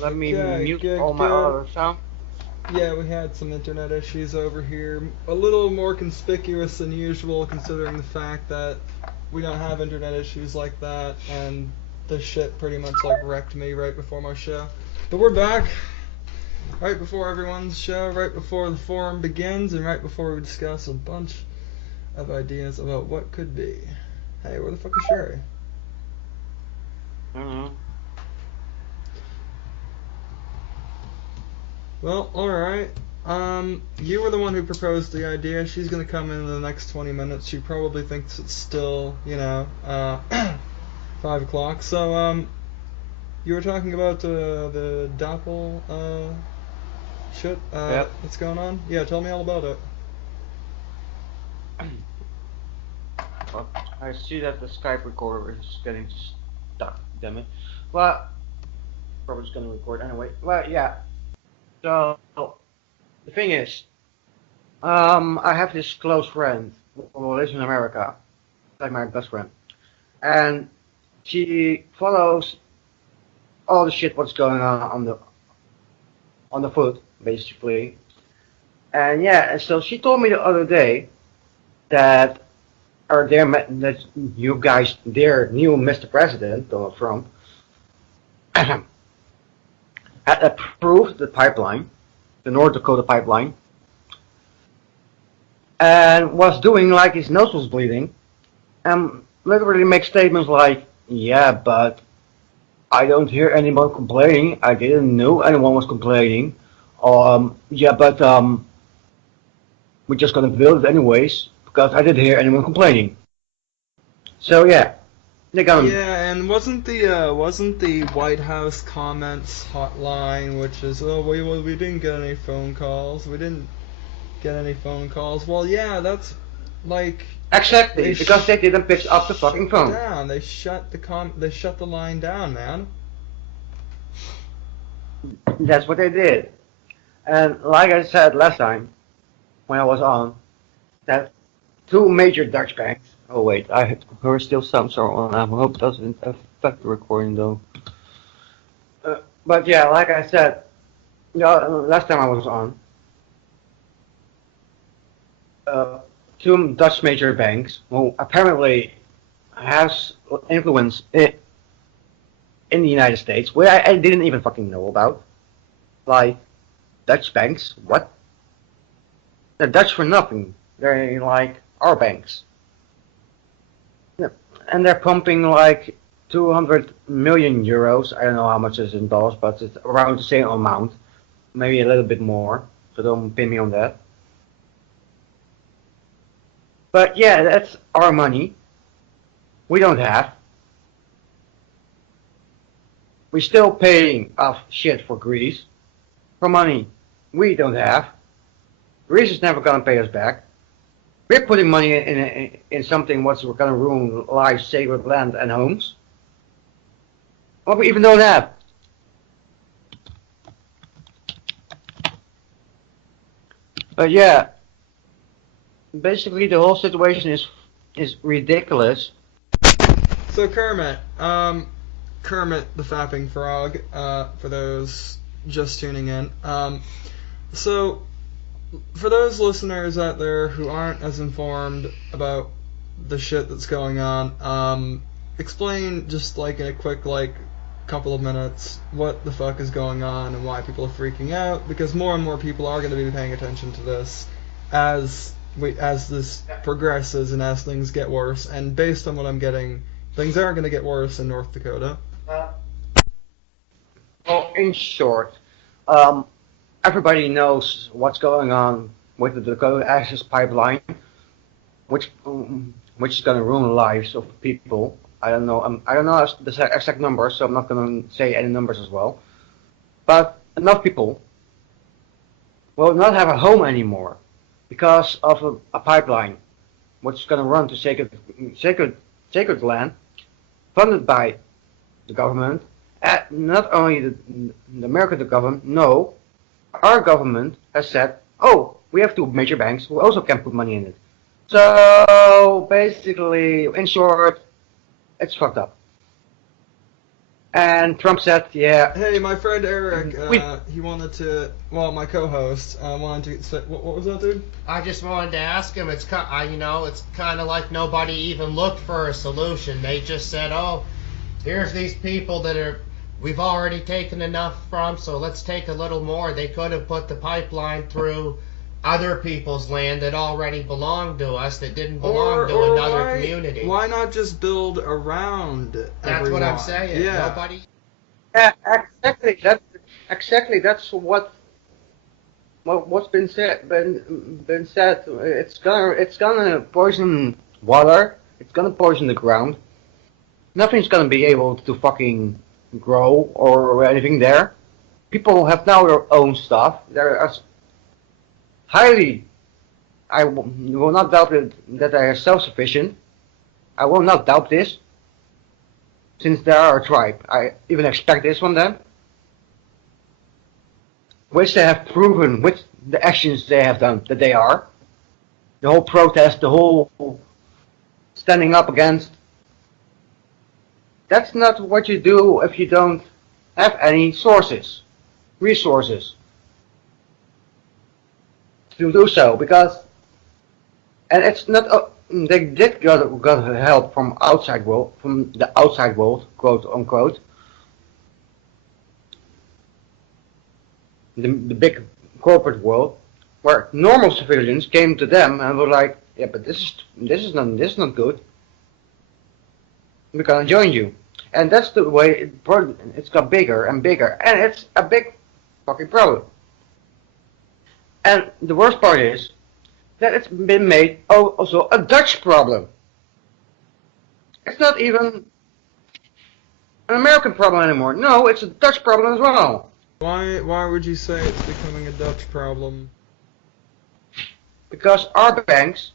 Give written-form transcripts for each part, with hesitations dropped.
Let me Okay, mute good, all my good. other sound. Yeah, we had some internet issues over here. A little more conspicuous than usual considering the fact that we don't have internet issues like that, and this shit pretty much like wrecked me right before my show. But we're back, right before everyone's show, right before the forum begins, and right before we discuss a bunch of ideas about what could be. Hey, where the fuck is Sherry? I don't know. Well, alright. You were the one who proposed the idea. She's gonna come in the next 20 minutes. She probably thinks it's still, 5 o'clock. So, you were talking about the DAPL, shit, Yep. that's going on? Yeah, tell me all about it. Well, I see that the Skype recorder is getting stuck. Damn it. Well, probably just gonna record anyway. Well, yeah. So the thing is, I have this close friend who lives in America, like my best friend, and she follows all the shit what's going on the foot, basically. And yeah, and so she told me the other day that that you guys, their new Mr. President, Donald Trump, had approved the pipeline, the North Dakota pipeline, and was doing like his nose was bleeding, and literally make statements like, yeah, but I don't hear anyone complaining. I didn't know anyone was complaining. Yeah, but we're just gonna build it anyways because I didn't hear anyone complaining. So yeah, they got him. Yeah, and wasn't the White House comments hotline, which is we didn't get any phone calls. We didn't get any phone calls. Well, yeah, that's like Exactly, they because they didn't pick up the shut fucking it phone. down. They shut the line down, man. That's what they did. And like I said last time when I was on, that two major Dutch banks. Oh wait, I heard still some sort on. I hope it doesn't affect the recording though. But yeah, like I said, last time I was on, uh, two Dutch major banks who apparently has influence in the United States, where I didn't even fucking know about. Like Dutch banks, what? They're Dutch for nothing. They're like our banks. Yeah. And they're pumping like 200 million euros. I don't know how much is in dollars, but it's around the same amount, maybe a little bit more. So don't pin me on that. But yeah, that's our money. We don't have. We're still paying off shit for Greece for money we don't have. Greece is never gonna pay us back. We're putting money in something what's gonna ruin lives, sacred land, and homes. What we even don't have. But yeah, basically the whole situation is ridiculous. So Kermit the Fapping Frog, for those just tuning in. So for those listeners out there who aren't as informed about the shit that's going on, explain just like in a quick couple of minutes what the fuck is going on and why people are freaking out, because more and more people are going to be paying attention to this as this progresses and as things get worse. And based on what I'm getting, things are going to get worse in North Dakota. Well, in short, everybody knows what's going on with the Dakota Access Pipeline, which which is going to ruin lives of people. I don't know. I don't know the exact numbers, so I'm not going to say any numbers as well. But enough people will not have a home anymore because of a pipeline, which is going to run to sacred land, funded by the government. Not only the American government, no, our government has said, oh, we have two major banks who also can put money in it. So basically, in short, it's fucked up. And Trump said, yeah, Hey, my friend Aric, we, he wanted to, well, my co-host, wanted to say, what was that, dude? I just wanted to ask him. It's it's kind of like nobody even looked for a solution. They just said, "Oh, here's these people that we've already taken enough from, so let's take a little more." They could have put the pipeline through other people's land that already belonged to us, that didn't belong to another community. Why not just build around That's everyone? what I'm saying. Yeah. Nobody. yeah, exactly. That's what's been said. Been said. It's gonna poison water. It's gonna poison the ground. Nothing's gonna be able to fucking grow or anything there. People have now their own stuff. They're highly. I will not doubt that they are self-sufficient. I will not doubt this, since they are a tribe. I even expect this from them, which they have proven with the actions they have done that they are. The whole protest, the whole standing up against. That's not what you do if you don't have any resources to do so, because, and it's not, they did got help from the outside world, quote unquote, the big corporate world, where normal civilians came to them and were like, yeah, but this is not good. We're gonna join you, and that's the way it's got bigger and bigger, and it's a big fucking problem. And the worst part is that it's been made also a Dutch problem. It's not even an American problem anymore. No, it's a Dutch problem as well. Why would you say it's becoming a Dutch problem? Because our banks,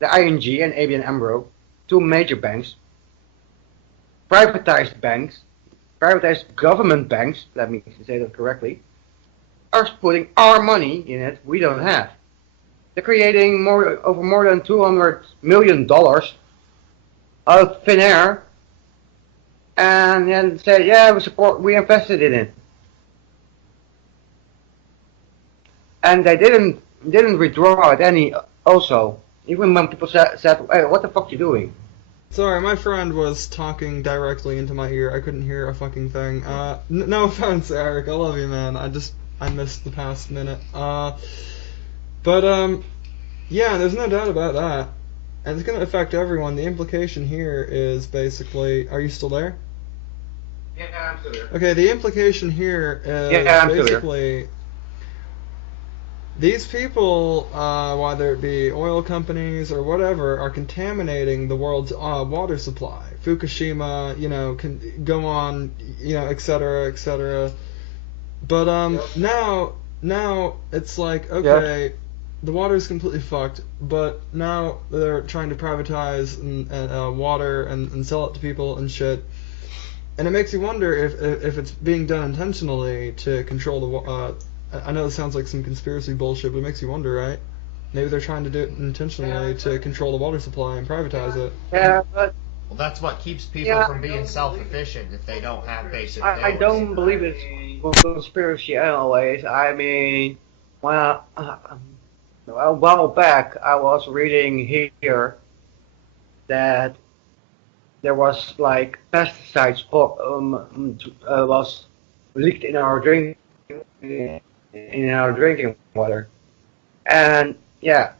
the ING and ABN AMRO, two major banks, privatized government banks, let me say that correctly, are putting our money in it we don't have. They're creating over more than $200 million out of thin air, and then say, yeah, we invested in it. And they didn't withdraw it any also, even when people said, hey, what the fuck you doing? Sorry, my friend was talking directly into my ear. I couldn't hear a fucking thing. No offense, Aric. I love you, man. I missed the past minute. Yeah, there's no doubt about that. And it's going to affect everyone. The implication here is basically... Are you still there? Yeah, I'm still there. Okay, the implication here is basically... These people, whether it be oil companies or whatever, are contaminating the world's water supply. Fukushima, can go on, etc., etc. But now it's like, okay, the water is completely fucked, but now they're trying to privatize water and sell it to people and shit. And it makes you wonder if it's being done intentionally to control the I know this sounds like some conspiracy bullshit, but it makes you wonder, right? Maybe they're trying to do it intentionally to control the water supply and privatize it. Yeah, but... Well, that's what keeps people from being self-efficient if they don't have basic bills. I don't believe it's conspiracy anyways. I mean, well, a while back I was reading here that there was like pesticides was leaked in our drinking water, and yeah,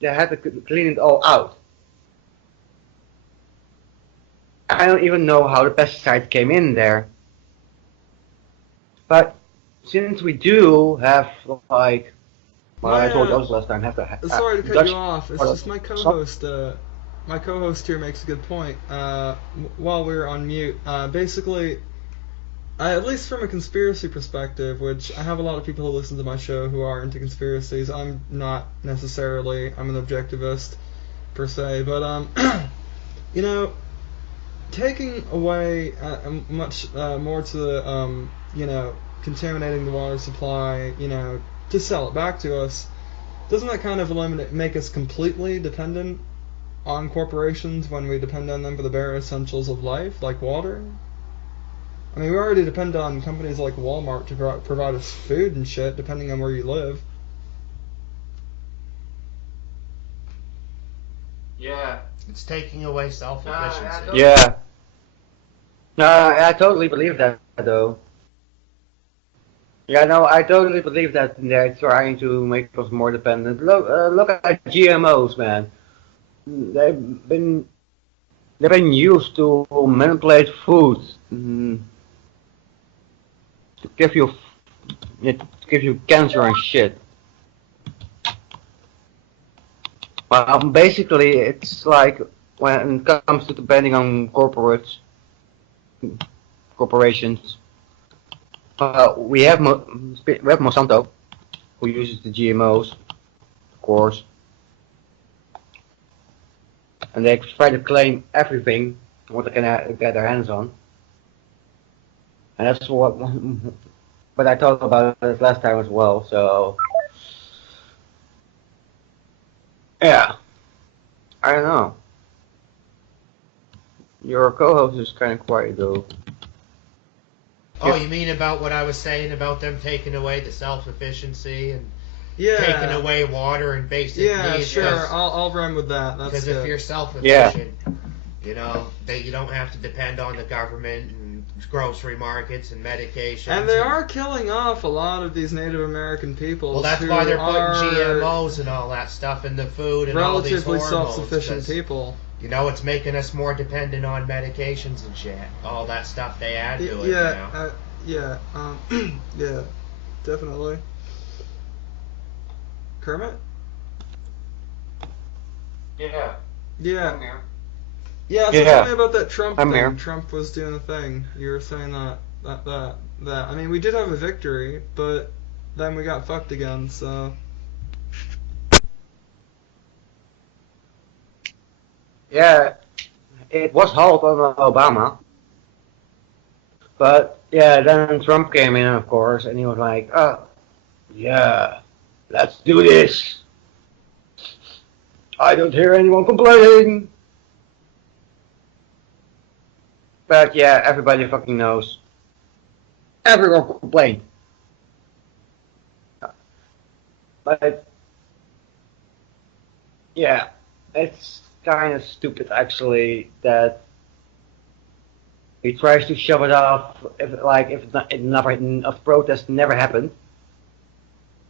they had to clean it all out. I don't even know how the pesticide came in there, but since we do have like, well, I told you also last time, have to. Sorry to cut you off. It's just my co-host. My co-host here makes a good point. While we were on mute, basically. At least from a conspiracy perspective, which I have a lot of people who listen to my show who are into conspiracies. I'm not necessarily. I'm an objectivist, per se. But, taking away much more to the, contaminating the water supply, to sell it back to us, doesn't that kind of make us completely dependent on corporations when we depend on them for the bare essentials of life, like water? I mean, we already depend on companies like Walmart to provide us food and shit, depending on where you live. Yeah. It's taking away self-efficiency. Yeah. No, I totally believe that, though. Yeah, no, I totally believe that they're trying to make us more dependent. Look at GMOs, man. They've been used to manipulate food, to give you cancer and shit. Well, basically, it's like when it comes to depending on corporations. We have Monsanto, who uses the GMOs, of course, and they try to claim everything what they can get their hands on, and that's what. But I talked about it last time as well, so yeah, I don't know. Your co-host is kind of quiet though. Oh, you mean about what I was saying about them taking away the self-efficiency and Yeah. taking away water and basic Yeah, needs? sure. I'll run with that. That's Because good. if you're self-efficient, you know, you don't have to depend on the government and grocery markets and medications. And they are killing off a lot of these Native American people. Well, that's why they're putting GMOs and all that stuff in the food and all these relatively hormones. self-sufficient people. You know, it's making us more dependent on medications and shit. All that stuff they add to it. Yeah, You know? yeah, definitely. Kermit? Yeah. Yeah. I'm here. Yeah, so Yeah. tell me about that Trump I'm thing. here. Trump was doing a thing. You were saying that. I mean, we did have a victory, but then we got fucked again, so. Yeah, it was halt on Obama. But yeah, then Trump came in, of course, and he was like, "Oh, yeah, let's do this. I don't hear anyone complaining." But yeah, everybody fucking knows. Everyone complained. But yeah, it's kind of stupid actually that he tries to shove it off if protest never happened,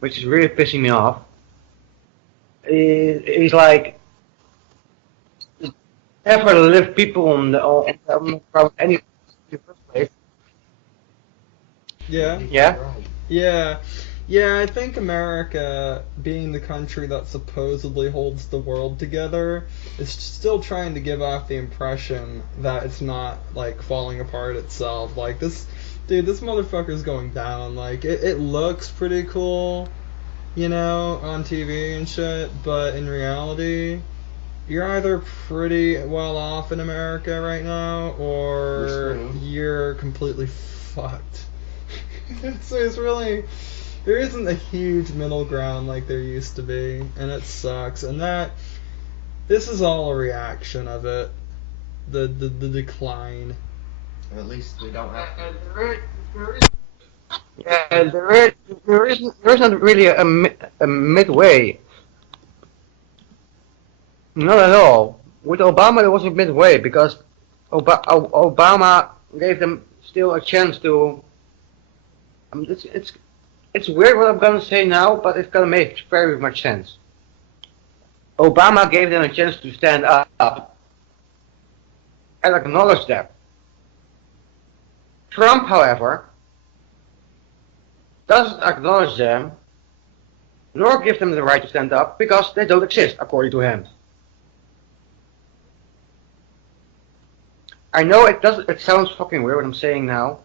which is really pissing me off. He's like, never lift people from any in the first place. Yeah. Yeah. Yeah. Yeah, I think America, being the country that supposedly holds the world together, is still trying to give off the impression that it's not, like, falling apart itself. Like, this motherfucker's going down. Like, it looks pretty cool, you know, on TV and shit, but in reality, you're either pretty well off in America right now, or you're completely fucked. It's really... There isn't a huge middle ground like there used to be, and it sucks. And this is all a reaction of it, the decline. At least we don't have to. There isn't really a midway. Not at all. With Obama, there was a midway because Obama gave them still a chance to. It's weird what I'm gonna say now, but it's gonna make very much sense. Obama gave them a chance to stand up and acknowledge that. Trump, however, doesn't acknowledge them, nor give them the right to stand up because they don't exist, according to him. I know it sounds fucking weird what I'm saying now,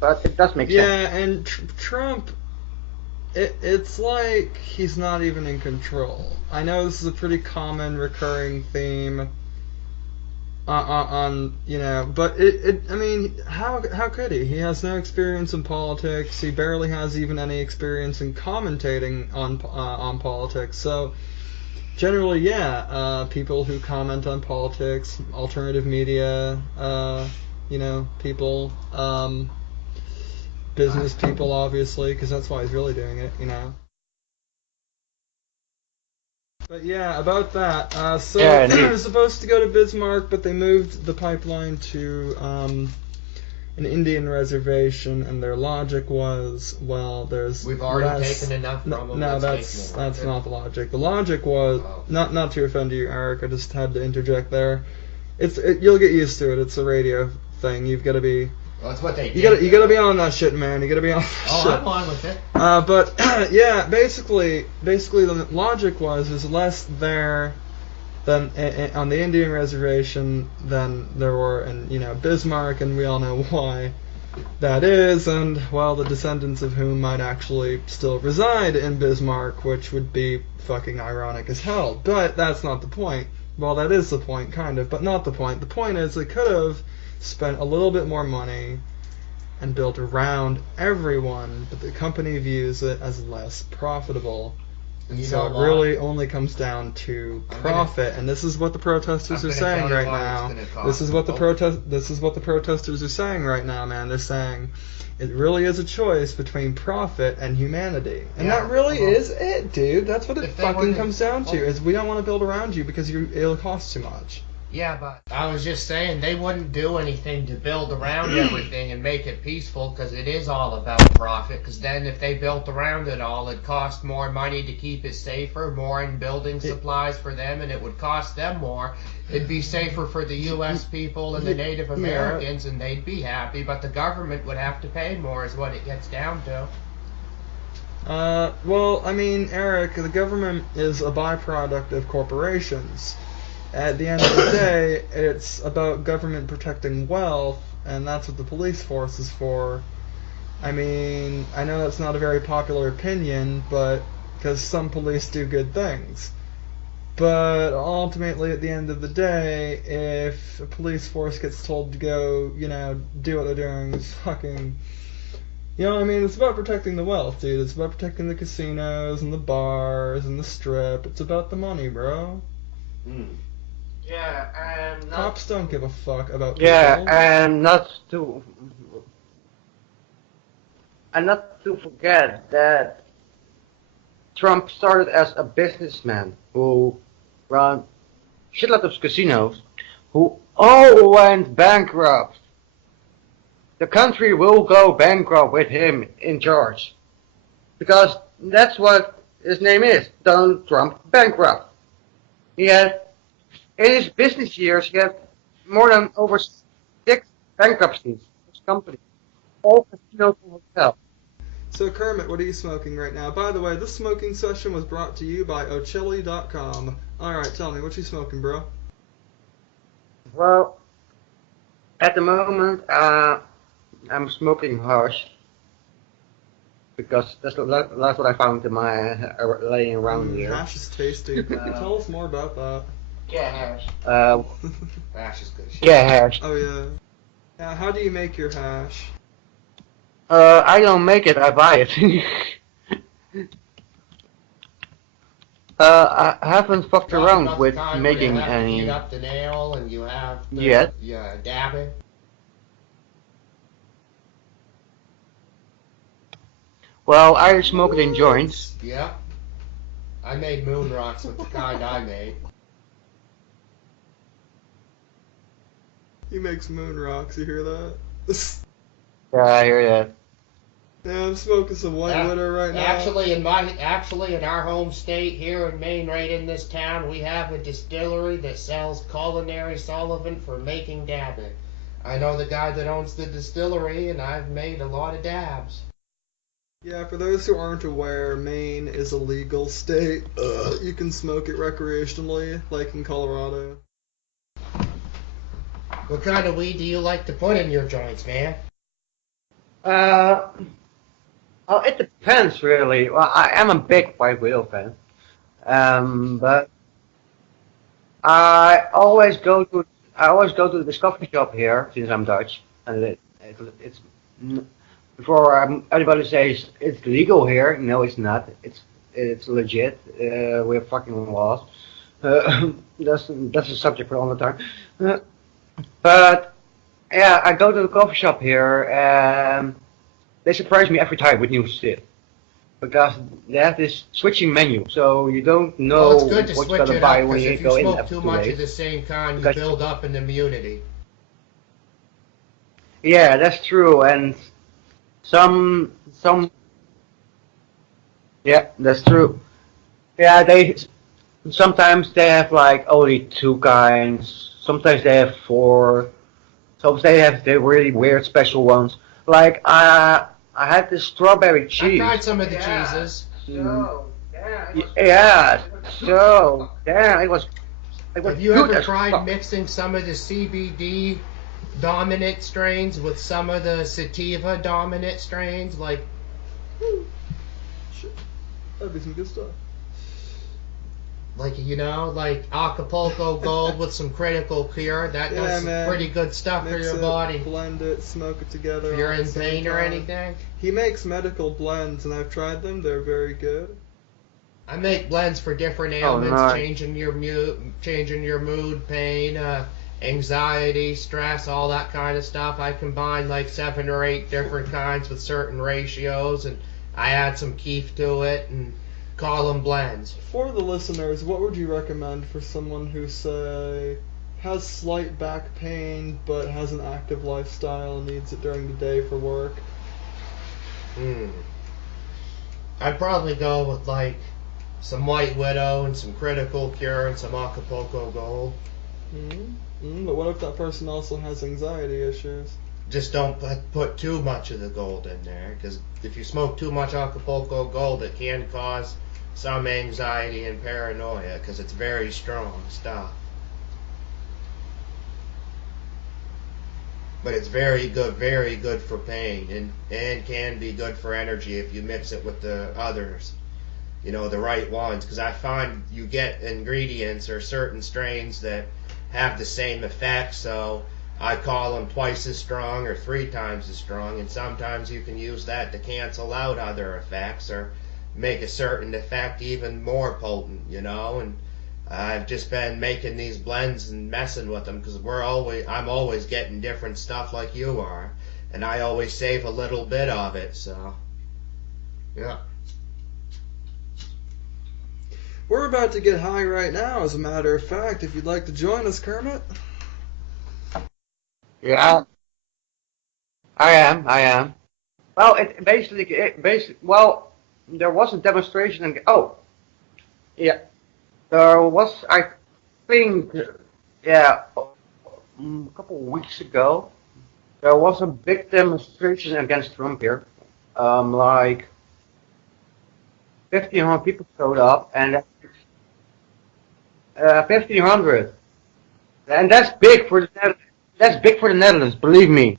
but it does make sense. Yeah, and Trump, it's like he's not even in control. I know this is a pretty common recurring theme on you know, but I mean, how could he? He has no experience in politics. He barely has even any experience in commentating on politics. So generally, yeah, people who comment on politics, alternative media, people, business people, obviously, because that's why he's really doing it, But yeah, about that. So it was supposed to go to Bismarck, but they moved the pipeline to an Indian reservation, and their logic was, well, we've already taken enough from them. No, that's not the logic. The logic was not to offend you, Aric. I just had to interject there. You'll get used to it. It's a radio thing. You've got to be. Well, that's what they do. You gotta be on that shit, man. You gotta be on that shit. I'm on with it. But yeah, basically the logic was there's less there than on the Indian reservation than there were in Bismarck, and we all know why that is, and well, the descendants of whom might actually still reside in Bismarck, which would be fucking ironic as hell. But that's not the point. Well, that is the point, kind of, but not the point. The point is they could have spent a little bit more money and built around everyone, but the company views it as less profitable. And so it really only comes down to profit, and this is what the protesters are saying right now. This is what the protesters are saying right now, man. They're saying it really is a choice between profit and humanity, and that really is it, dude. That's what it fucking comes down to. Is we don't want to build around you because it'll cost too much. Yeah, but I was just saying they wouldn't do anything to build around everything and make it peaceful, because it is all about profit. Because then if they built around it all, it'd cost more money to keep it safer, more in building supplies for them, and it would cost them more. It'd be safer for the U.S. people and the Native Americans, and they'd be happy, but the government would have to pay more is what it gets down to. Well, I mean, Aric, the government is a byproduct of corporations. At the end of the day, it's about government protecting wealth, and that's what the police force is for. I mean, I know that's not a very popular opinion, but because some police do good things. But ultimately, at the end of the day, if a police force gets told to go, do what they're doing, it's fucking... I mean, it's about protecting the wealth, dude. It's about protecting the casinos and the bars and the strip. It's about the money, bro. Yeah, and cops don't give a fuck about people. Yeah, and not to forget that Trump started as a businessman who ran shitload of casinos, who all went bankrupt. The country will go bankrupt with him in charge, because that's what his name is, Donald Trump Bankrupt. He had, in his business years, he had more than over 6 bankruptcies of his company, all casinos and hotels. So Kermit, what are you smoking right now? By the way, this smoking session was brought to you by Ochili.com. Alright, tell me, what you smoking, bro? Well, at the moment, I'm smoking hash, because that's what I found in my laying around here. Hash is tasty. Tell us more about that. Yeah, hash. Hash is good shit. Yeah, hash. Oh yeah. Yeah, how do you make your hash? I don't make it, I buy it. I haven't fucked around with making any. You have to heat up the nail and you have to dab it. Well, I smoke it in joints. Yeah. I made moon rocks with the kind I made. He makes moon rocks, you hear that? Yeah, I hear that. Yeah, I'm smoking some white widow right now. Actually, in our home state here in Maine, right in this town, we have a distillery that sells culinary solvent for making dabbing. I know the guy that owns the distillery, and I've made a lot of dabs. Yeah, for those who aren't aware, Maine is a legal state. You can smoke it recreationally, like in Colorado. What kind of weed do you like to put in your joints, man? It depends, really. Well, I am a big White Widow fan. But I always go to the coffee shop here, since I'm Dutch, and it's before anybody says it's legal here. No, it's not. It's legit. We have fucking laws. That's a subject for all the time. But Yeah, I go to the coffee shop here, and they surprise me every time with new shit because they have this switching menu, so you don't Well, know it's good to what you're switch gonna it buy up when because you if you go in smoke after too two much of days. the same kind, you Because build up an immunity. yeah, that's true, and some yeah, that's true. Yeah, they sometimes they have like only two kinds. Sometimes they have four. Sometimes they have the really weird special ones. Like I had this strawberry I've tried cheese. some of the Yeah. cheeses. So yeah. So yeah, it was Have you good ever as tried fuck. mixing some of the CBD dominant strains with some of the sativa dominant strains? Like, Shit. That'd be some good stuff. like Acapulco Gold with some critical cure. That Yeah, does some man. pretty good stuff for Mix your it, body. blend it, smoke it together. If you're all at in the same pain or time. anything. He makes medical blends, and I've tried them. They're very good. I make blends for different Oh ailments, no. changing your mood, pain, anxiety, stress, all that kind of stuff. I combine like 7 or 8 different kinds with certain ratios, and I add some keef to it and call them blends. For the listeners, what would you recommend for someone who, say, has slight back pain but has an active lifestyle and needs it during the day for work? I'd probably go with like some White Widow and some Critical Cure and some Acapulco Gold. But what if that person also has anxiety issues? Just don't put too much of the gold in there, because if you smoke too much Acapulco Gold, it can cause some anxiety and paranoia, because it's very strong stuff. But it's very good for pain, and can be good for energy if you mix it with the others, the right ones. Because I find you get ingredients or certain strains that have the same effect, so I call them twice as strong or 3 times as strong, and sometimes you can use that to cancel out other effects or make a certain effect even more potent, and I've just been making these blends and messing with them because I'm always getting different stuff like you are, and I always save a little bit of it, so yeah. We're about to get high right now, as a matter of fact. If you'd like to join us, Kermit. Yeah, I am. I am. Well, well, there was a demonstration and oh, yeah, there was, I think, yeah, a couple of weeks ago, there was a big demonstration against Trump here. Like 1,500 people showed up, and 1,500, and that's big for the Netherlands, believe me.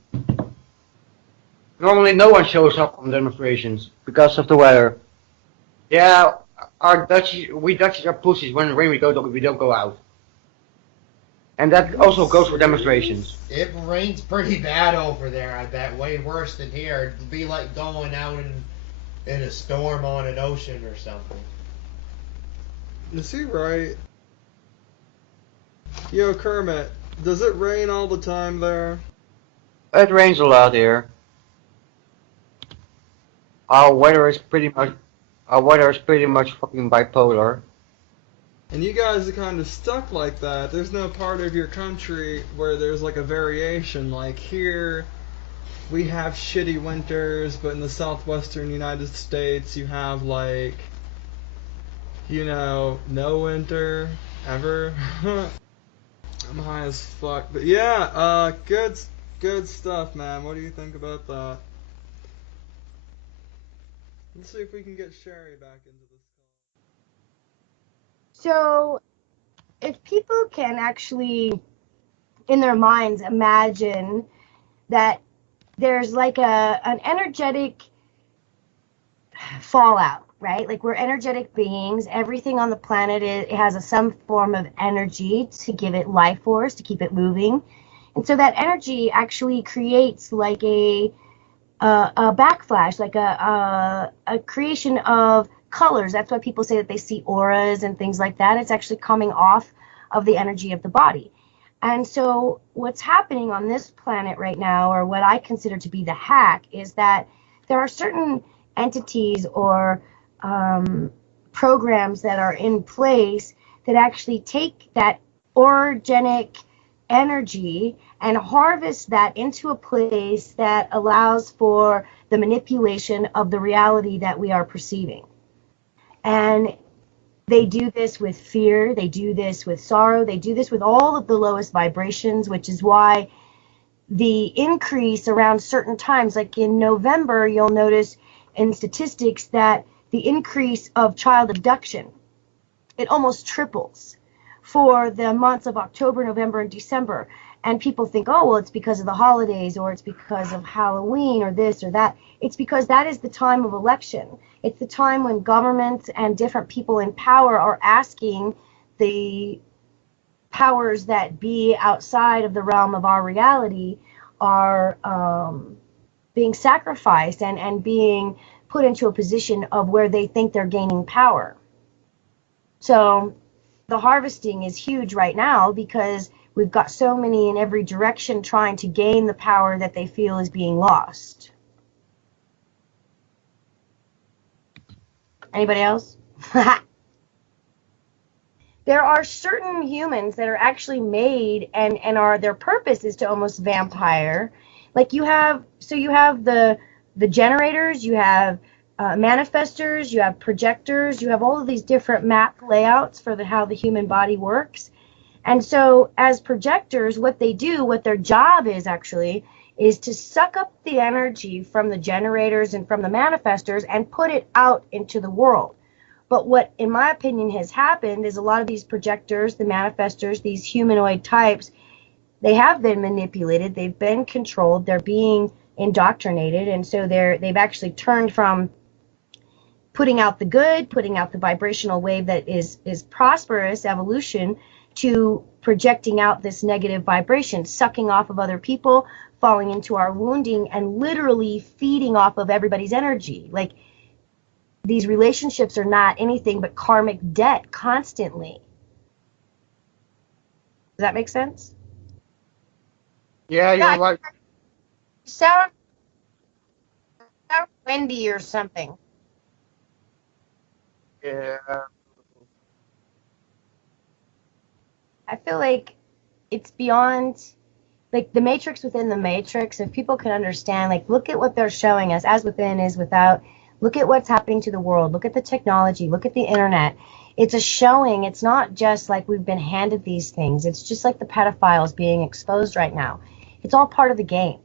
Normally, no one shows up on demonstrations because of the weather. Yeah, we Dutchies are pussies. When it rains, we don't go out. And that also goes for demonstrations. It rains pretty bad over there, I bet. Way worse than here. It'd be like going out in a storm on an ocean or something. Is he right? Yo, Kermit, does it rain all the time there? It rains a lot here. Our weather is pretty much our weather is pretty much fucking bipolar. And you guys are kind of stuck like that. There's no part of your country where there's like a variation. Like here, we have shitty winters, but in the southwestern United States, you have like, no winter ever. I'm high as fuck, but yeah, good stuff, man. What do you think about that? Let's see if we can get Sherry back into this call. So, if people can actually, in their minds, imagine that there's like an energetic fallout, right? Like we're energetic beings. Everything on the planet it has some form of energy to give it life force, to keep it moving. And so that energy actually creates like a backflash, like a creation of colors. That's why people say that they see auras and things like that. It's actually coming off of the energy of the body. And so what's happening on this planet right now, or what I consider to be the hack, is that there are certain entities or programs that are in place that actually take that orogenic energy and harvest that into a place that allows for the manipulation of the reality that we are perceiving. And they do this with fear, they do this with sorrow, they do this with all of the lowest vibrations, which is why the increase around certain times, like in November, you'll notice in statistics that the increase of child abduction, it almost triples for the months of October, November, and December. And people think, oh, well, it's because of the holidays, or it's because of Halloween, or this or that. It's because that is the time of election. It's the time when governments and different people in power are asking the powers that be outside of the realm of our reality are being sacrificed and being put into a position of where they think they're gaining power. So the harvesting is huge right now because we've got so many in every direction trying to gain the power that they feel is being lost. Anybody else? There are certain humans that are actually made and are, their purpose is to almost vampire. Like you have the generators, you have manifestors, you have projectors, you have all of these different map layouts for how the human body works. And so as projectors, what they do, what their job is actually, is to suck up the energy from the generators and from the manifestors and put it out into the world. But what, in my opinion, has happened is a lot of these projectors, the manifestors, these humanoid types, they have been manipulated, they've been controlled, they're being indoctrinated, and so they've actually turned from putting out the good, putting out the vibrational wave that is prosperous evolution, to projecting out this negative vibration, sucking off of other people, falling into our wounding, and literally feeding off of everybody's energy. Like, these relationships are not anything but karmic debt constantly. Does that make sense? Yeah, you're right. You sound windy or something. Yeah. I feel like it's beyond, like, the matrix within the matrix. If people can understand, like, look at what they're showing us, as within is without. Look at what's happening to the world. Look at the technology. Look at the internet. It's a showing. It's not just like we've been handed these things. It's just like the pedophiles being exposed right now. It's all part of the game,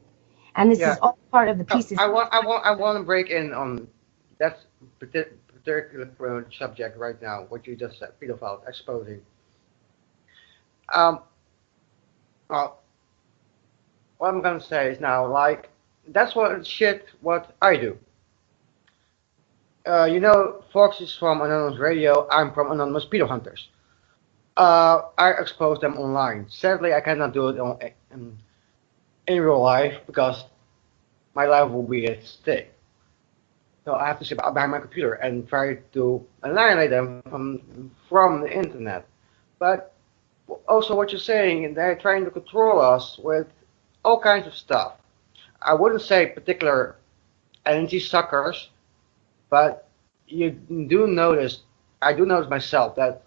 and this is all part of the pieces. I want to break in on that particular subject right now. What you just said, pedophiles exposing. Well, what I'm gonna say is now, like, that's what I do. You know, Fox is from Anonymous Radio. I'm from Anonymous Pedo-Hunters. I expose them online. Sadly, I cannot do it in real life because my life will be at stake. So I have to sit behind my computer and try to annihilate them from the internet. But also, what you're saying, they're trying to control us with all kinds of stuff. I wouldn't say particular energy suckers, but you do notice, I do notice myself that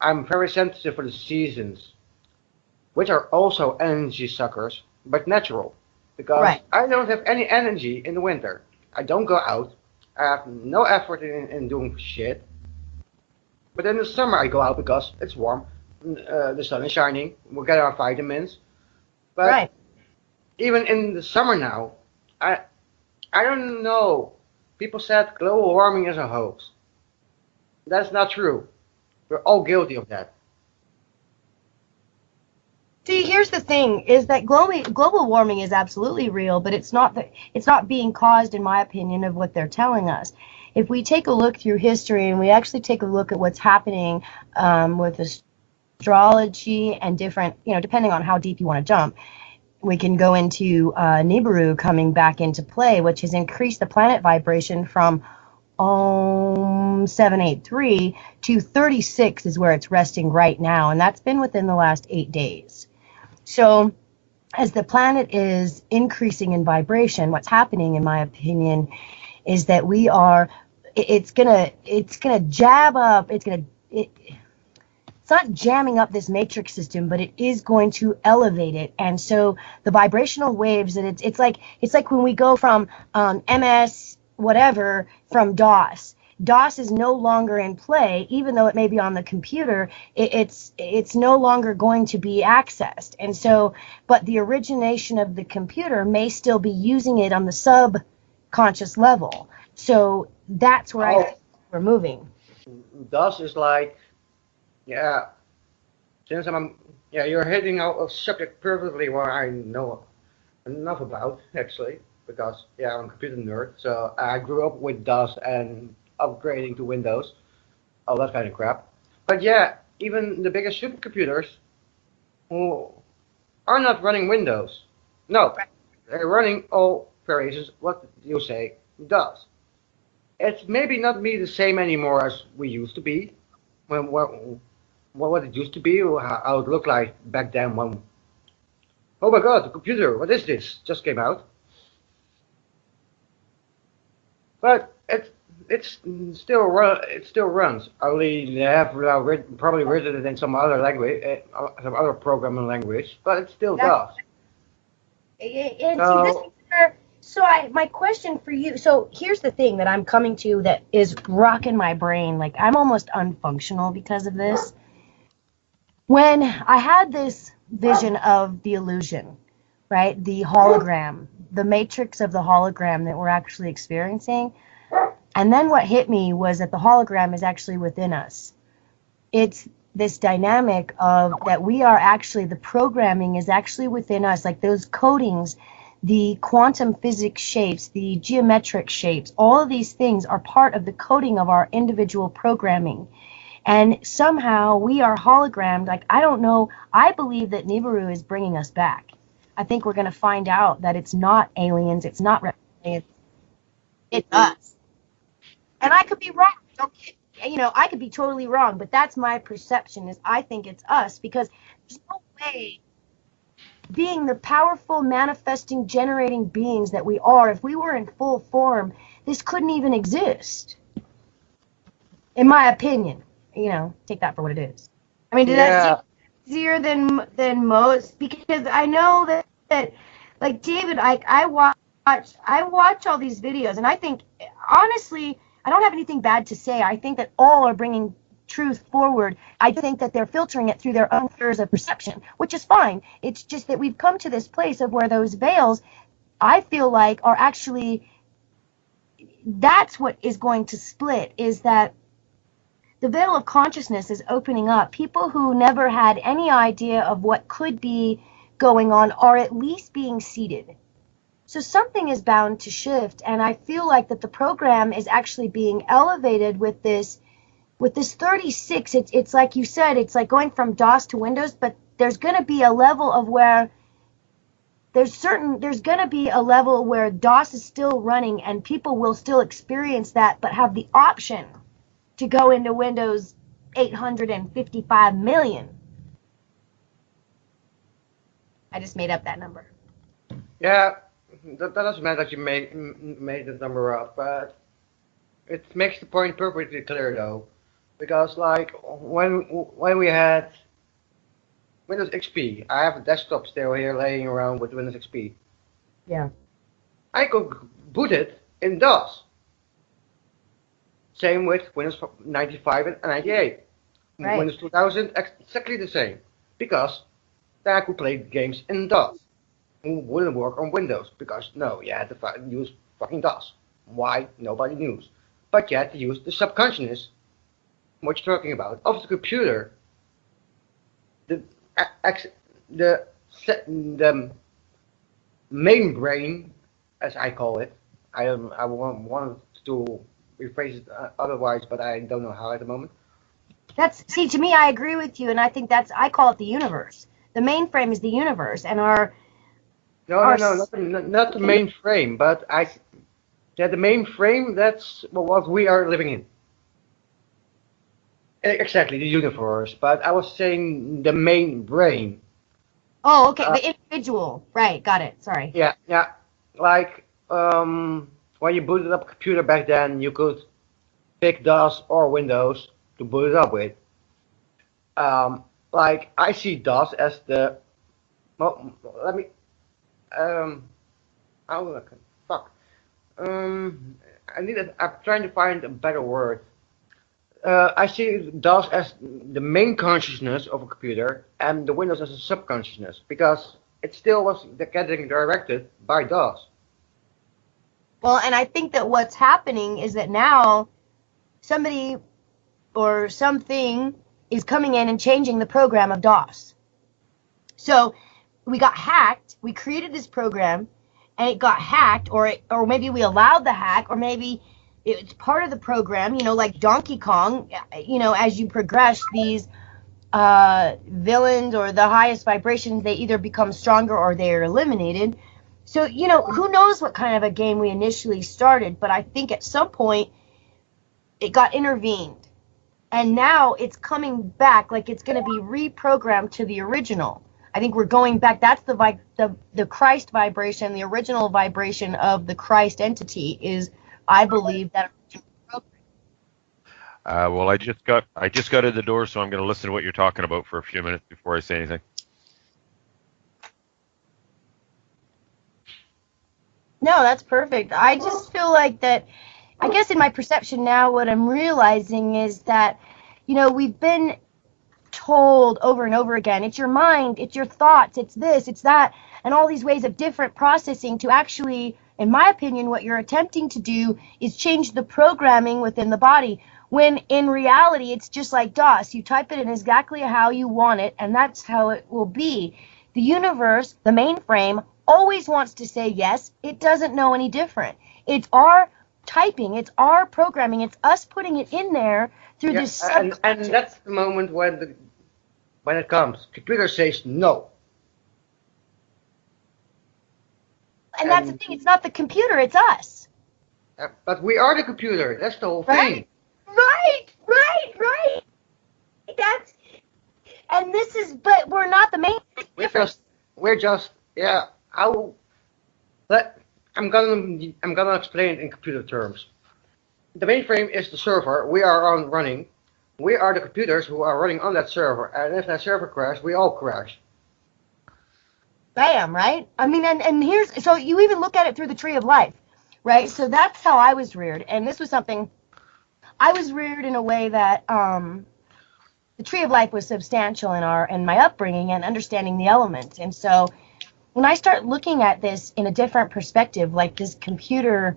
I'm very sensitive for the seasons, which are also energy suckers, but natural. Because I don't have any energy in the winter. I don't go out. I have no effort in doing shit. But in the summer I go out because it's warm, the sun is shining, we'll get our vitamins. But even in the summer now, I don't know. People said global warming is a hoax. That's not true. We're all guilty of that. See, here's the thing: is that global warming is absolutely real, but it's not being caused, in my opinion, of what they're telling us. If we take a look through history and we actually take a look at what's happening with astrology and different, depending on how deep you want to jump, we can go into Nibiru coming back into play, which has increased the planet vibration from 783 to 36 is where it's resting right now, and that's been within the last 8 days. So as the planet is increasing in vibration, what's happening, in my opinion, is that it's gonna jab up, it's not jamming up this matrix system, but it is going to elevate it. And so the vibrational waves, and it's like when we go from MS whatever from DOS. DOS is no longer in play, even though it may be on the computer. It's no longer going to be accessed. And so, but the origination of the computer may still be using it on the subconscious level. So that's where I think we're moving. DOS is like, yeah, since you're hitting a subject perfectly where I know enough about, actually, because, yeah, I'm a computer nerd, so I grew up with DOS and upgrading to Windows, all that kind of crap. But yeah, even the biggest supercomputers who are not running Windows. No, they're running all variations, what you say, DOS. It's maybe not be the same anymore as we used to be, what it used to be, or how it looked like back then when, oh my god, the computer, what is this? Just came out. But it still runs. Only they have probably written it in some other language, some other programming language, but it still does. So my question for you, so here's the thing that I'm coming to that is rocking my brain. Like, I'm almost unfunctional because of this. When I had this vision of the illusion, right, the hologram, the matrix of the hologram that we're actually experiencing, and then what hit me was that the hologram is actually within us. It's this dynamic of that we are actually, the programming is actually within us, like those codings, the quantum physics shapes, the geometric shapes, all of these things are part of the coding of our individual programming. And somehow we are hologrammed. Like, I don't know, I believe that Nibiru is bringing us back. I think we're going to find out that it's not aliens, it's not reptilians, it's us. And I could be wrong. I could be totally wrong, but that's my perception, is I think it's us, because there's no way, being the powerful, manifesting, generating beings that we are, if we were in full form, this couldn't even exist. In my opinion, take that for what it is. I mean, did that seem easier than most? Because I know that like David, I watch all these videos, and I think, honestly, I don't have anything bad to say. I think that all are bringing truth forward. I think that they're filtering it through their own layers of perception, which is fine. It's just that we've come to this place of where those veils, I feel like, are actually, that's what is going to split, is that the veil of consciousness is opening up. People who never had any idea of what could be going on are at least being seated. So something is bound to shift, and I feel like that the program is actually being elevated with this 36. It's like you said, it's like going from DOS to Windows, but there's going to be a level of where there's going to be a level where DOS is still running and people will still experience that, but have the option to go into Windows 855 million. I just made up that number. Yeah, that doesn't mean that you made the number up, but it makes the point perfectly clear, though, because like when we had Windows XP, I have a desktop still here laying around with Windows XP. Yeah. I could boot it in DOS. Same with Windows 95 and 98. Right. Windows 2000, exactly the same, because then I could play games in DOS. It wouldn't work on Windows, because no, you had to use fucking DOS. Why? Nobody knew. But you had to use the subconsciousness, what you're talking about, of the computer. The main brain, as I call it. I wanted to rephrase it otherwise, but I don't know how at the moment. See, to me, I agree with you, and I think I call it the universe. The mainframe is the universe, and No, not the mainframe, but Yeah, the mainframe, that's what we are living in. Exactly, the universe. But I was saying the main brain. Oh, okay, Uh, the individual. Right, got it. Sorry. yeah, yeah. Like when you booted up a computer back then, you could pick DOS or Windows to boot it up with. Like I see DOS as the well, let me how look fuck I'm trying to find a better word. I see DOS as the main consciousness of a computer and the Windows as a subconsciousness because it still was getting directed by DOS. Well, and I think that what's happening is that now somebody or something is coming in and changing the program of DOS. So we got hacked. We created this program, and it got hacked, or maybe we allowed the hack, or maybe it's part of the program. You know, like Donkey Kong. You know, as you progress, these villains or the highest vibrations, they either become stronger or they are eliminated. So, you know, who knows what kind of a game we initially started, but I think at some point it got intervened. And now it's coming back like it's going to be reprogrammed to the original. I think we're going back. That's the Christ vibration, the original vibration of the Christ entity is, I believe, that original program. Well, I just got in the door, so I'm going to listen to what you're talking about for a few minutes before I say anything. No, that's perfect. I just feel like that, I guess in my perception now, what I'm realizing is that, you know, we've been told over and over again, it's your mind, it's your thoughts, it's this, it's that, and all these ways of different processing to actually, in my opinion, what you're attempting to do is change the programming within the body, when in reality, it's just like DOS. You type it in exactly how you want it, and that's how it will be. The universe, the mainframe, always wants to say yes. It doesn't know any different. It's our typing, it's our programming, it's us putting it in there through Yeah, this subconscious. and that's the moment when it comes. Computer says no. And that's the thing, it's not the computer, it's us. But we are the computer. That's the whole Right? thing. Right. That's, and this is, but we're not the main. We're just yeah. I'm gonna explain it in computer terms. The mainframe is the server we are on running. We are the computers who are running on that server, and if that server crashes, we all crash. Bam, right? I mean, and here's, so you even look at it through the tree of life, right? So that's how I was reared, and this was something, I was reared in a way that the tree of life was substantial in my upbringing and understanding the elements. And so when I start looking at this in a different perspective, like this computer,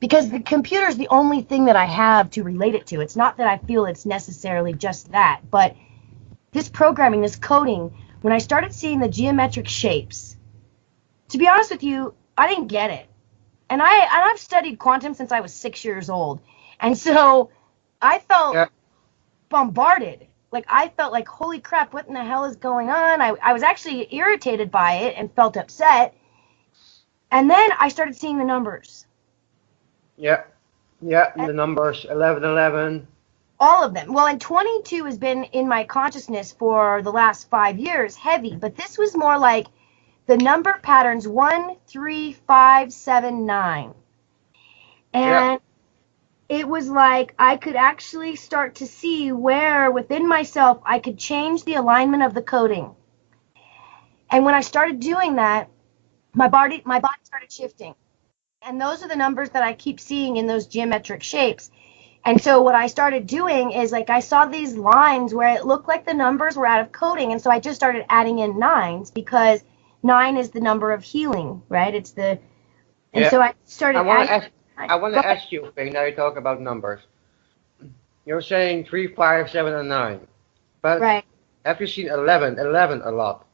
because the computer is the only thing that I have to relate it to. It's not that I feel it's necessarily just that, but this programming, this coding, when I started seeing the geometric shapes, to be honest with you, I didn't get it. And I've studied quantum since I was 6 years old. And so I felt bombarded. Like I felt like, holy crap, what in the hell is going on? I was actually irritated by it and felt upset. And then I started seeing the numbers. Yeah, the numbers 1111. All of them. Well, and 22 has been in my consciousness for the last 5 years, heavy. But this was more like the number patterns 1, 3, 5, 7, 9. And it was like I could actually start to see where within myself I could change the alignment of the coding. And when I started doing that, my body started shifting. And those are the numbers that I keep seeing in those geometric shapes. And so what I started doing is, like, I saw these lines where it looked like the numbers were out of coding. And so I just started adding in 9s, because 9 is the number of healing, right? It's the, and so I started I want to ask you a thing. Now you talk about numbers. You're saying 3, 5, 7, and 9. But have you seen 11 a lot?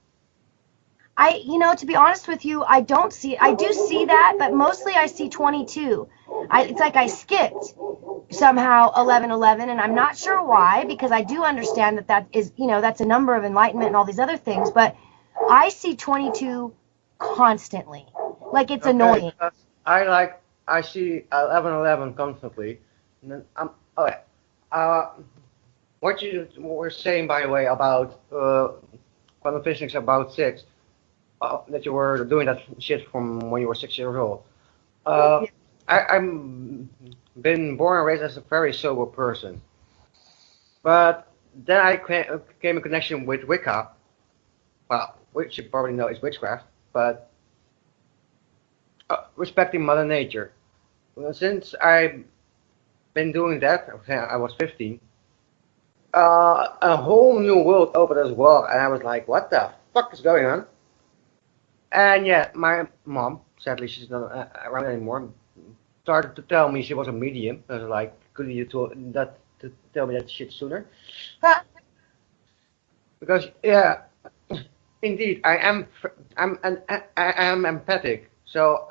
To be honest with you, I do see that, but mostly I see 22. It's like I skipped somehow 1111, and I'm not sure why, because I do understand that is, that's a number of enlightenment and all these other things, but I see 22 constantly. Like it's annoying. I see 11:11 constantly. And then okay. Uh, what you were saying, by the way, about quantum physics about six, that you were doing that shit from when you were 6 years old. Uh, I'm been born and raised as a very sober person, but then I came in connection with Wicca. Well, which you probably know is witchcraft, but respecting Mother Nature. Well, since I've been doing that, I was 15. A whole new world opened as well, and I was like, "What the fuck is going on?" And yeah, my mom, sadly, she's not around anymore, started to tell me she was a medium. I was like, "Could you to tell me that shit sooner?" Because yeah, indeed, I am empathic. So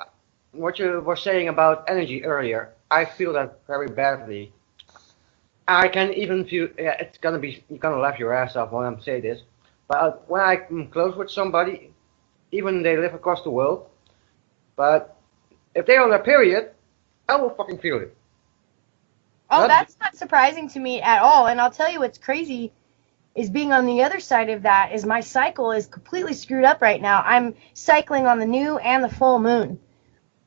what you were saying about energy earlier, I feel that very badly. I can even feel, yeah, it's gonna be, you're gonna laugh your ass off when I'm saying this, but when I'm close with somebody, even they live across the world, but if they're on their period, I will fucking feel it. Oh, But that's not surprising to me at all. And I'll tell you what's crazy is being on the other side of that is my cycle is completely screwed up right now. I'm cycling on the new and the full moon.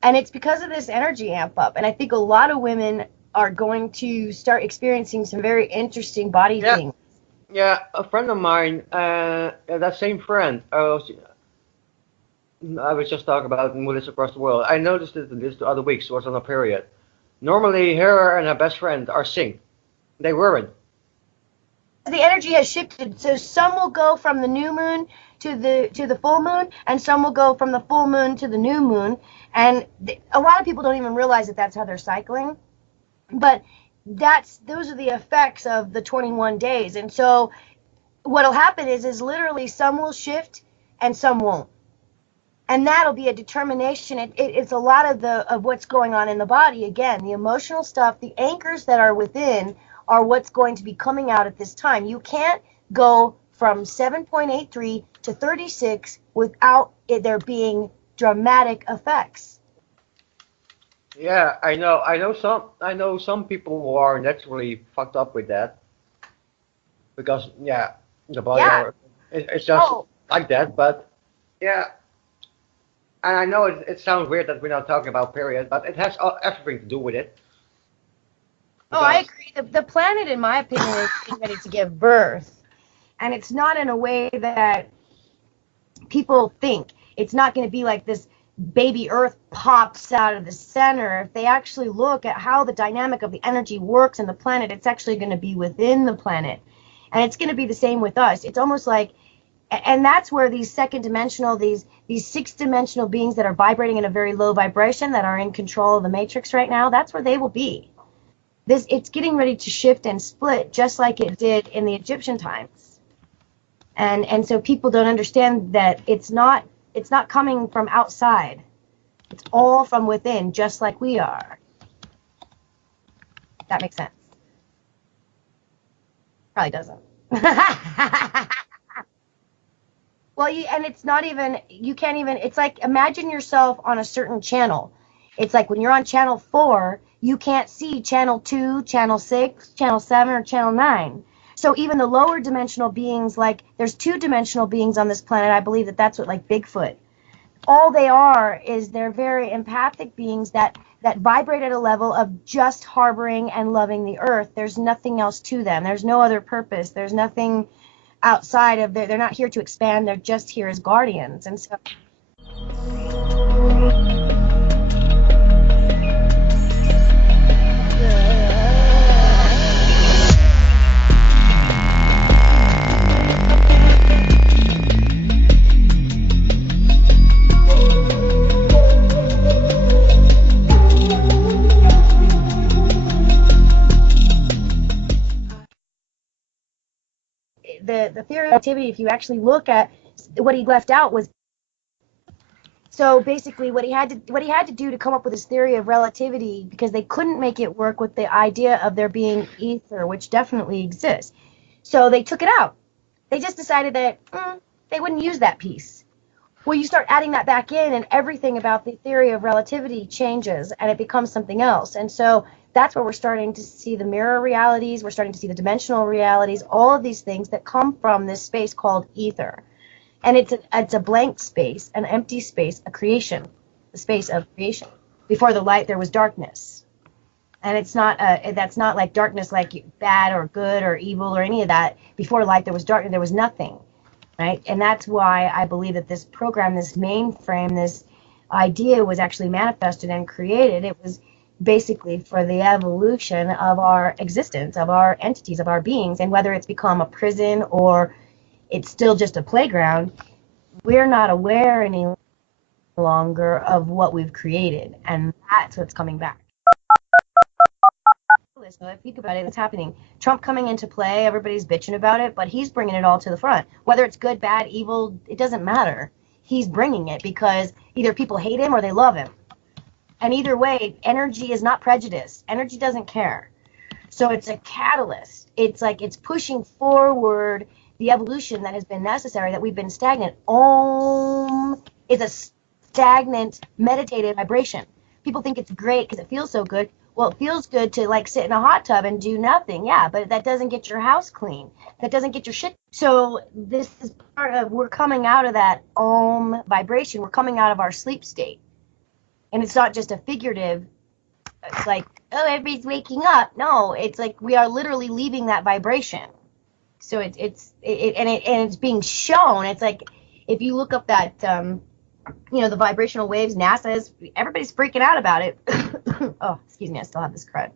And it's because of this energy amp up. And I think a lot of women are going to start experiencing some very interesting body yeah, things. yeah, a friend of mine, that same friend, I was just talking about who lives across the world. I noticed it this the other week. She was on a period. Normally, her and her best friend are synced. They weren't. The energy has shifted. So some will go from the new moon to the full moon, and some will go from the full moon to the new moon. And a lot of people don't even realize that that's how they're cycling. But those are the effects of the 21 days. And so what'll happen is literally some will shift and some won't. And that'll be a determination. It's a lot of what's going on in the body. Again, the emotional stuff, the anchors that are within are what's going to be coming out at this time. You can't go from 7.83 to 36 without there being dramatic effects. Yeah, I know. I know some people who are naturally fucked up with that because yeah, the body Yeah. it's just Oh, like that. But yeah, and I know it sounds weird that we're not talking about period, but it has everything to do with it. I Because agree. The planet, in my opinion, is getting ready to give birth. And it's not in a way that people think. It's not going to be like this baby Earth pops out of the center. If they actually look at how the dynamic of the energy works in the planet, it's actually going to be within the planet. And it's going to be the same with us. It's almost like, and that's where these second dimensional, these six dimensional beings that are vibrating in a very low vibration, that are in control of the matrix right now, that's where they will be. It's getting ready to shift and split just like it did in the Egyptian times. And so people don't understand that it's not coming from outside. It's all from within, just like we are. That makes sense. Probably doesn't. Well, and it's not even, you can't even, it's like, imagine yourself on a certain channel. It's like when you're on channel 4, you can't see channel 2, channel 6, channel 7, or channel 9. So even the lower dimensional beings, like there's 2-dimensional beings on this planet, I believe that's what, like Bigfoot. All they are is they're very empathic beings that vibrate at a level of just harboring and loving the earth. There's nothing else to them. There's no other purpose. There's nothing outside of they're not here to expand. They're just here as guardians. And so the theory of relativity, if you actually look at what he left out, was so basically what he had to do to come up with his theory of relativity, because they couldn't make it work with the idea of there being ether, which definitely exists. So they took it out. They just decided that they wouldn't use that piece. Well, you start adding that back in, and everything about the theory of relativity changes, and it becomes something else. And so that's where we're starting to see the mirror realities. We're starting to see the dimensional realities, all of these things that come from this space called ether. And it's a blank space, an empty space, a creation, the space of creation. Before the light, there was darkness. And it's not that's not like darkness like bad or good or evil or any of that. Before light, there was darkness, there was nothing. Right? And that's why I believe that this program, this mainframe, this idea was actually manifested and created. It was basically for the evolution of our existence, of our entities, of our beings. And whether it's become a prison or it's still just a playground, we're not aware any longer of what we've created. And that's what's coming back. So if you think about it, it's happening. Trump coming into play, everybody's bitching about it, but he's bringing it all to the front. Whether it's good, bad, evil, it doesn't matter. He's bringing it because either people hate him or they love him. And either way, energy is not prejudice. Energy doesn't care. So it's a catalyst. It's like it's pushing forward the evolution that has been necessary, that we've been stagnant. Om is a stagnant meditative vibration. People think it's great because it feels so good. Well, it feels good to like sit in a hot tub and do nothing. Yeah, but that doesn't get your house clean. That doesn't get your shit. So this is part of, we're coming out of that Om vibration. We're coming out of our sleep state. And it's not just a figurative, it's like, oh, everybody's waking up. No, it's like we are literally leaving that vibration. So it's being shown. It's like if you look up that the vibrational waves, NASA is, everybody's freaking out about it. Oh, excuse me, I still have this crud.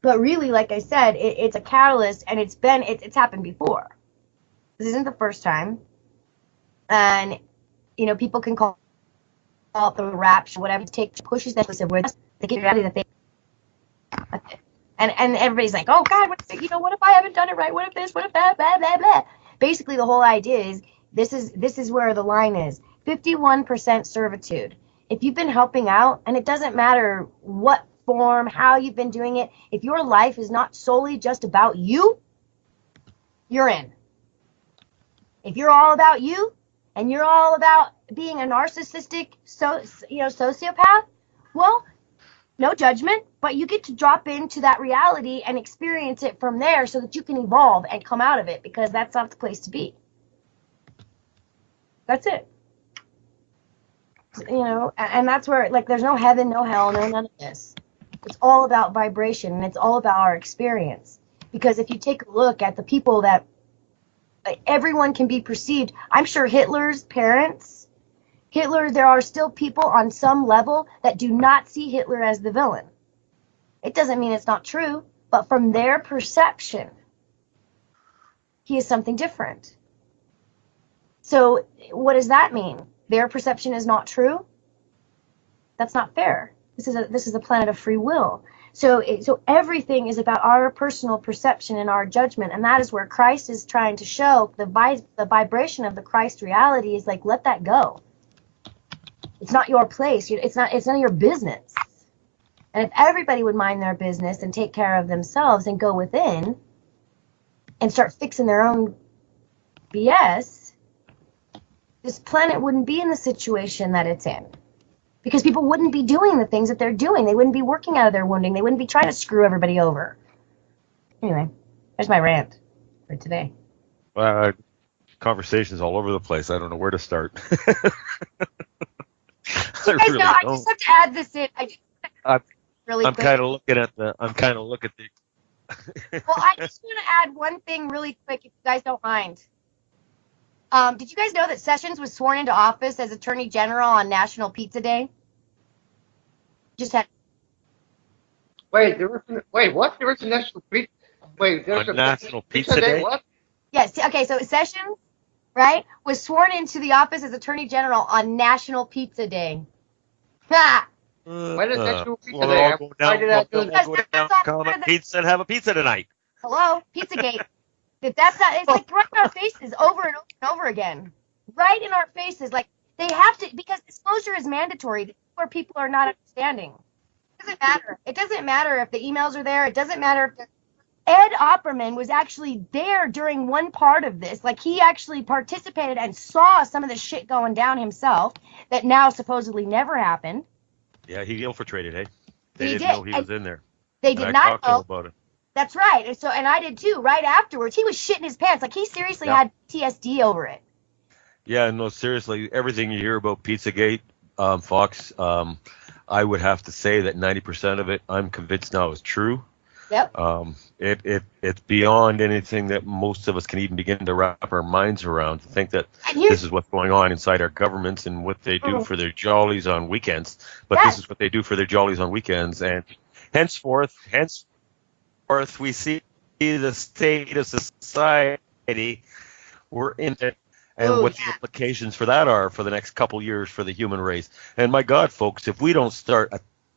But really, like I said, it's a catalyst, and it's happened before. This isn't the first time. And people can call it the rapture, whatever. Pushes that where they get reality that they. And everybody's like, oh God, what if I haven't done it right? What if this? What if that? Blah blah blah. Basically, the whole idea is this is where the line is. 51% servitude. If you've been helping out, and it doesn't matter what form, how you've been doing it, if your life is not solely just about you, you're in. If you're all about you, and you're all about being a narcissistic sociopath, well, no judgment, but you get to drop into that reality and experience it from there so that you can evolve and come out of it, because that's not the place to be. That's it. And that's where, like, there's no heaven, no hell, no none of this. It's all about vibration, and it's all about our experience. Because if you take a look at the people that everyone can be perceived, I'm sure Hitler's parents, there are still people on some level that do not see Hitler as the villain. It doesn't mean it's not true, but from their perception, he is something different. So what does that mean? Their perception is not true? That's not fair. This is a planet of free will. So everything is about our personal perception and our judgment, and that is where Christ is trying to show the vibration of the Christ reality is like, let that go. It's not your place. It's none of your business. And if everybody would mind their business and take care of themselves and go within and start fixing their own BS, this planet wouldn't be in the situation that it's in. Because people wouldn't be doing the things that they're doing. They wouldn't be working out of their wounding. They wouldn't be trying to screw everybody over. Anyway, there's my rant for today. Conversations all over the place. I don't know where to start. You guys know, I just have to add this in. I'm kind of looking at the. Well, I just want to add one thing really quick, if you guys don't mind. Did you guys know that Sessions was sworn into office as Attorney General on National Pizza Day? Wait, what? There was a National Pizza. There's a National Pizza Day. What? Yes. Okay. So Sessions, right, was sworn into the office as Attorney General on National Pizza Day. Ha! Why does National Pizza We'll Day? all go down, Because that's all call part it of the- pizza and have a pizza tonight. Hello, Pizzagate. If that's not, it's like right in our faces over and over and over again. Right in our faces. Like, they have to, because disclosure is mandatory. This is where people are not understanding. It doesn't matter. It doesn't matter if the emails are there. It doesn't matter if Ed Opperman was actually there during one part of this. Like, he actually participated and saw some of the shit going down himself that now supposedly never happened. Yeah, he infiltrated, hey? They He didn't did. know he And was in there. they And did I not talked to him know. about it. That's right. And so, and I did too, right afterwards. He was shitting his pants. Like, he seriously Yeah. had PTSD over it. Yeah, no, seriously, everything you hear about Pizzagate, Fox, I would have to say that 90% of it, I'm convinced now is true. Yep. It's beyond anything that most of us can even begin to wrap our minds around. To think that And here's, this is what's going on inside our governments and what they do for their jollies on weekends. But Yes. this is what they do for their jollies on weekends, and henceforth, we see the state of society we're in it, and Oh, what the implications for that are for the next couple years for the human race. And my God, folks, if we don't start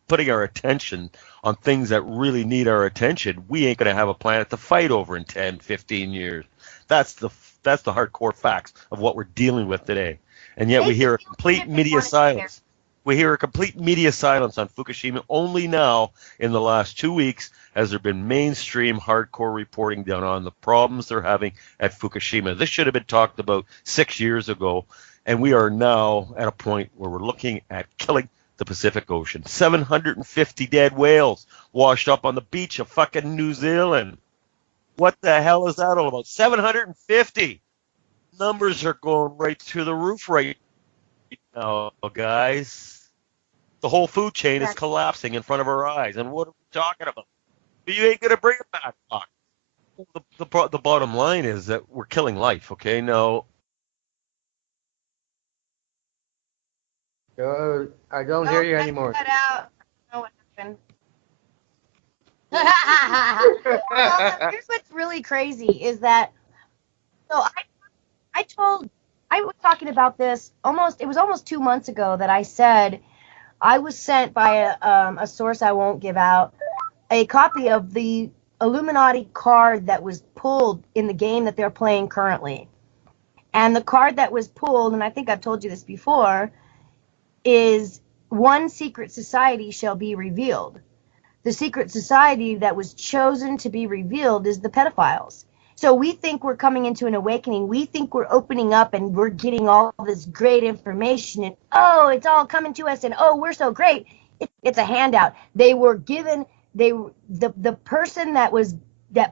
putting our attention on things that really need our attention, we ain't going to have a planet to fight over in 10, 15 years. That's the hardcore facts of what we're dealing with today. And yet we hear a complete media silence. We hear a complete media silence on Fukushima only now in the last 2 weeks has there been mainstream hardcore reporting down on the problems they're having at Fukushima. This should have been talked about 6 years ago, and we are now at a point where we're looking at killing the Pacific Ocean. 750 dead whales washed up on the beach of fucking New Zealand. What the hell is that all about? 750! Numbers are going right through the roof right now, guys. The whole food chain is collapsing in front of our eyes. And what are we talking about? You ain't going to bring it back, Fox. The bottom line is that we're killing life, okay? Now, I don't hear you anymore. Cut out. I don't know what happened. Well, here's what's really crazy is that, so I was talking about this it was almost 2 months ago that I said I was sent by a source I won't give out a copy of the Illuminati card that was pulled in the game that they're playing currently. And the card that was pulled, and I think I've told you this before, is one secret society shall be revealed. The secret society that was chosen to be revealed is the pedophiles. So we think we're coming into an awakening. We think we're opening up and we're getting all this great information and, oh, it's all coming to us and, oh, we're so great. It's a handout. They were given, the person that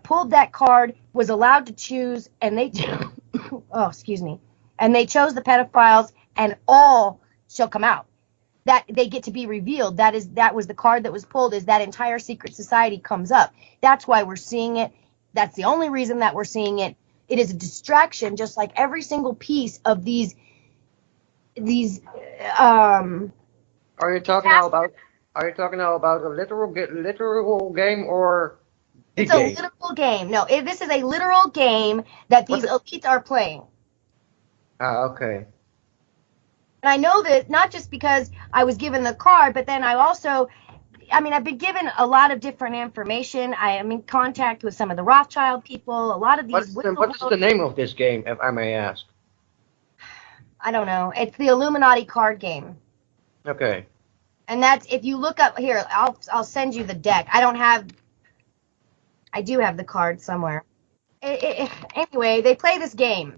pulled that card was allowed to choose, and they, oh, excuse me, and they chose the pedophiles, and all shall come out. That they get to be revealed. That was the card that was pulled, is that entire secret society comes up. That's why we're seeing it. That's the only reason that we're seeing it. It is a distraction, just like every single piece of these. Are you talking now about a literal game or it's a literal game? No, this is a literal game that these elites are playing. Okay. And I know that not just because I was given the card, but then I've been given a lot of different information. I am in contact with some of the Rothschild people, a lot of these. What is the name of this game, if I may ask? I don't know. It's the Illuminati card game. Okay. And that's, if you look up here, I'll send you the deck. I do have the card somewhere. Anyway, they play this game.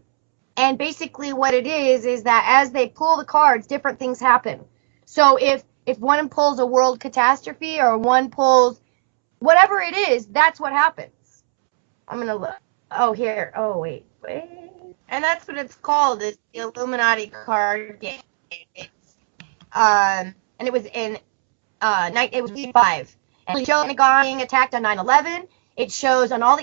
And basically what it is that as they pull the cards, different things happen. So if one pulls a world catastrophe or one pulls whatever it is, that's what happens. I'm going to look. Oh, here. Oh, wait. And that's what it's called, is the Illuminati card game. And it was in it was week 5. And it shows Pentagon being attacked on 9/11. It shows on all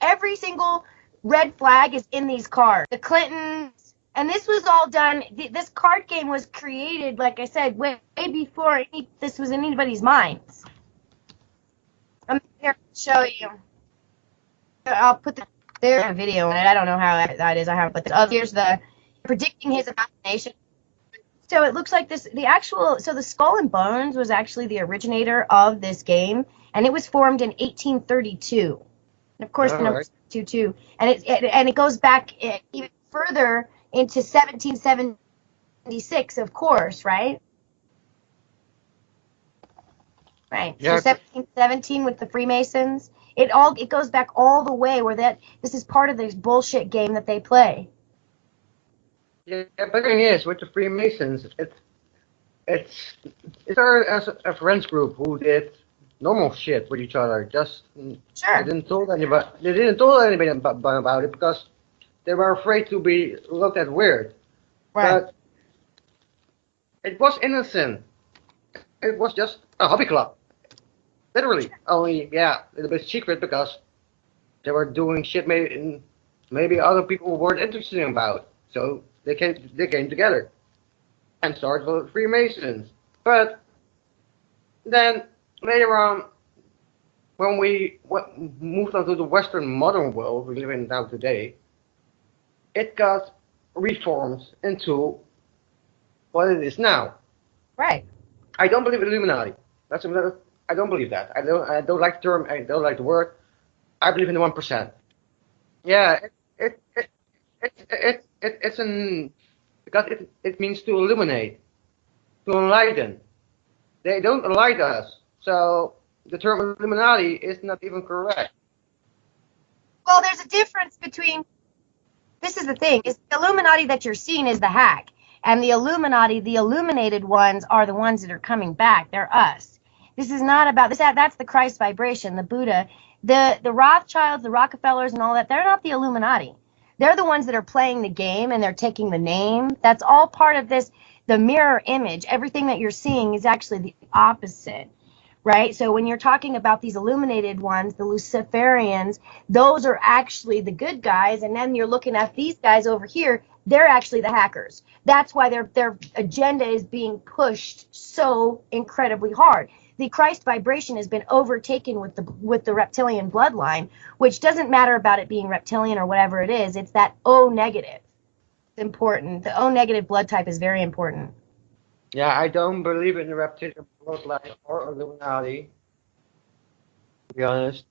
every single red flag is in these cards. The Clintons, and this was all done. This card game was created, like I said, way before this was in anybody's minds. I'm here to show you. I'll put there's a video in it. I don't know how that is. I haven't put this. Oh, here's the predicting his imagination. So it looks like this. So the Skull and Bones was actually the originator of this game, and it was formed in 1832. And of course, the number 22, and it goes back even further into 1776, of course, right? Right. Yeah. So 1717 with the Freemasons. It goes back all the way where this is part of this bullshit game that they play. Yeah, but the thing is, with the Freemasons, it's as a friends group who did normal shit with each other. Just Sure. They didn't tell anybody. They didn't tell anybody about it because they were afraid to be looked at weird. Right. But it was innocent. It was just a hobby club. Literally. Only, yeah, a little bit secret because they were doing shit maybe other people weren't interested about. So they came together and started with Freemasons. But then later on, when we moved on to the Western modern world we live in now today, it got reformed into what it is now. Right. I don't believe in Illuminati. I don't believe that. I don't like the term. I don't like the word. I believe in the 1%. Yeah, it's an because it means to illuminate, to enlighten. They don't enlighten us, so the term Illuminati is not even correct. Well, there's a difference between. This is the thing: is the Illuminati that you're seeing is the hack, and the Illuminati, the illuminated ones, are the ones that are coming back. They're us. This is not about this. That's the Christ vibration, the Buddha, the Rothschilds, the Rockefellers, and all that. They're not the Illuminati. They're the ones that are playing the game and they're taking the name. That's all part of this. The mirror image. Everything that you're seeing is actually the opposite. Right? So when you're talking about these illuminated ones, the Luciferians, those are actually the good guys. And then you're looking at these guys over here, they're actually the hackers. That's why their agenda is being pushed so incredibly hard. The Christ vibration has been overtaken with the reptilian bloodline, which doesn't matter about it being reptilian or whatever it is. It's that O negative. It's important. The O negative blood type is very important. Yeah, I don't believe in the reptilian bloodline or Illuminati. To be honest,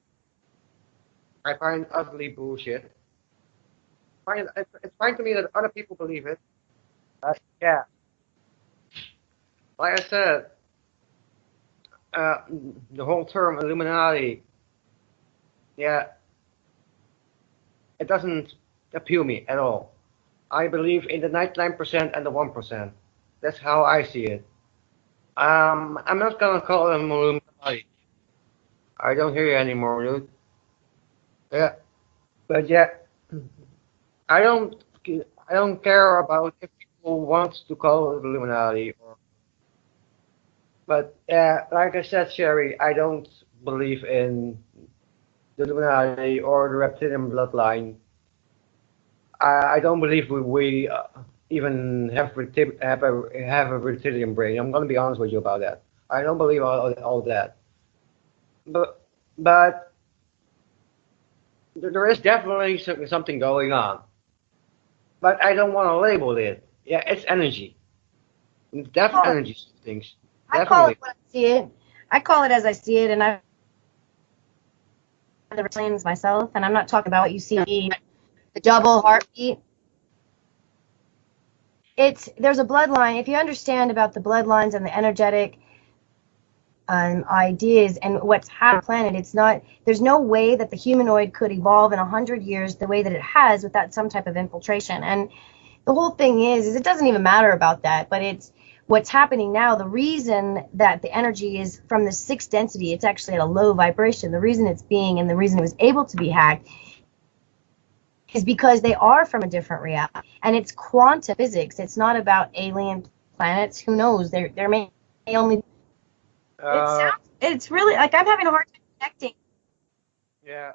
I find it utterly bullshit. It's fine to me that other people believe it. Yeah, like I said, the whole term Illuminati, yeah, it doesn't appeal me at all. I believe in the 99% and the 1%. That's how I see it. I'm not gonna call them Illuminati. I don't hear you anymore, dude. Yeah, but yeah, I don't, I don't care about if people want to call it Illuminati or. But like I said, Sherry, I don't believe in the Illuminati or the reptilian bloodline. I don't believe we even have a reptilian brain. I'm gonna be honest with you about that. I don't believe all that. But but there is definitely something going on. But I don't want to label it. Yeah, it's energy. It's definitely energy things. I call it what I see it. I call it as I see it, and I've the reptilians myself, and I'm not talking about what you see, the double heartbeat. There's a bloodline. If you understand about the bloodlines and the energetic ideas and what's happening on the planet, it's not. There's no way that the humanoid could evolve in 100 years the way that it has without some type of infiltration. And the whole thing is it doesn't even matter about that, but it's what's happening now. The reason that the energy is from the 6th density, it's actually at a low vibration. The reason it's being and the reason it was able to be hacked is because they are from a different reality, and it's quantum physics. It's not about alien planets. Who knows? There may only. It's really like I'm having a hard time connecting. Yeah.